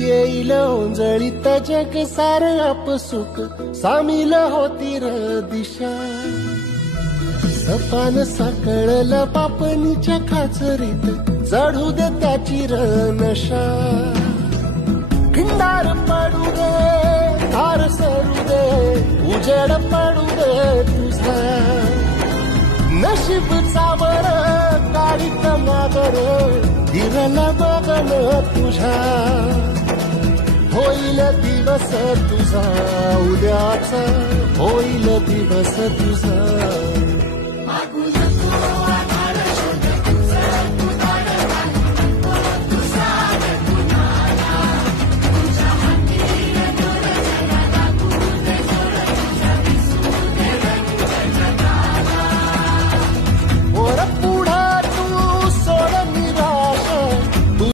येईल ओंजळीत जग सार आपसुक सामील होती र दिशा सपान साकळलं पापणीच्या खाचरीत चढू दे त्याची र नशा खिंडार पडू दे धार सरू दे उजेड पडू दे तुझा नशीब चावर गाडीत मागर हिरल बघन तुझ्या होईल दिवस तुझा उद्याचा होईल दिवस तुझा